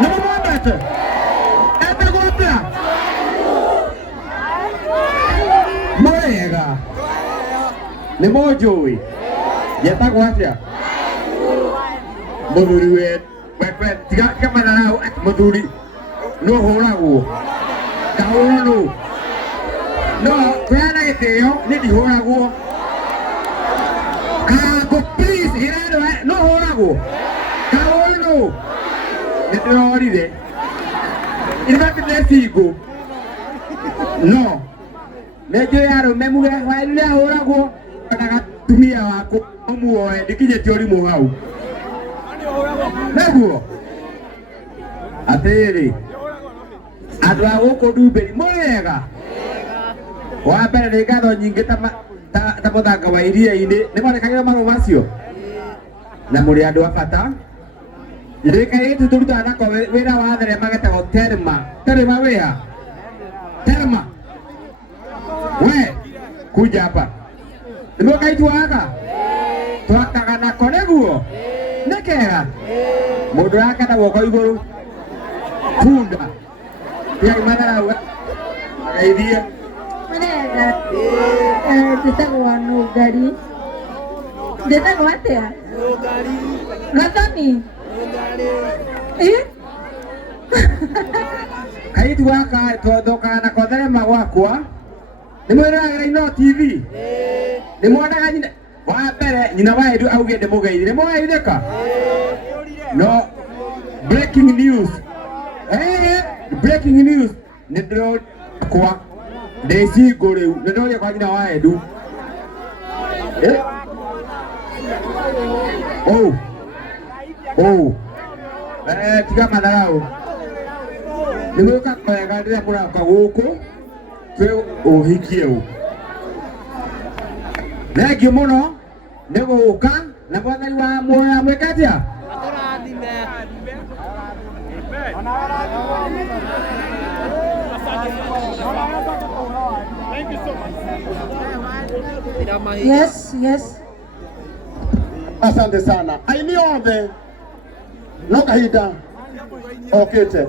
nĩ mũmwendete endagwo atĩa mũrĩega nĩ mũnjũĩ njetagwo atĩa mũthuri we tiga kamanarau mũthuri nũ hũragwo ndahũra nũ no kũheana gĩtĩo nĩ ndihũragwo kago please hirano nũ hũragwo kahũra nũ nĩ ndĩrorire ithakĩtecingũ no nĩ njũĩ arũme muge hwaĩ nĩ ahũragwo kana gatumia waku ũmuoe ndikinyĩtie ũrimũ hau nĩguo atĩrĩ andũ a gũkũ Ndumberi mũrĩega wa mbere nĩ ngatho nyingĩ ta mũthanga wa iria-inĩ nĩ mwandĩkagĩra marũa macio na mũrĩ andũ a bata gĩthĩka gĩkĩ tũrutaga nako wĩra wa thenema getagwo Telma wĩha Telma we kuja hapa nĩguo kaitwaga twakaga nako nĩguo nĩ kega mũndũ yakenda guoko igũrũ kunda tigai matharau geithie Manega ndĩtagwo Nũngari ndĩtagwo atĩa Gathoni kaitu gaka tũthokaga nako Thelema gwakwa nĩ mwĩroragĩra Inooro TV nĩ mwonaga nyina wa mbere nyina wa Edu auge ndĩmũgeithie nĩ mũgeithĩka no breaking news breaking news nĩ ndĩrona kwa ndĩcingo rĩu nĩ ndoria kwa nyina wa Edu tiga matharau nĩ gwĩka kwega rĩrĩa mũraka gũkũ twĩ ũhikie ũ thengiũ mũno nĩ gũka na mwathani wa muoya mwĩka atĩa Yes. Asante sana. Aini othe no kahinda okĩte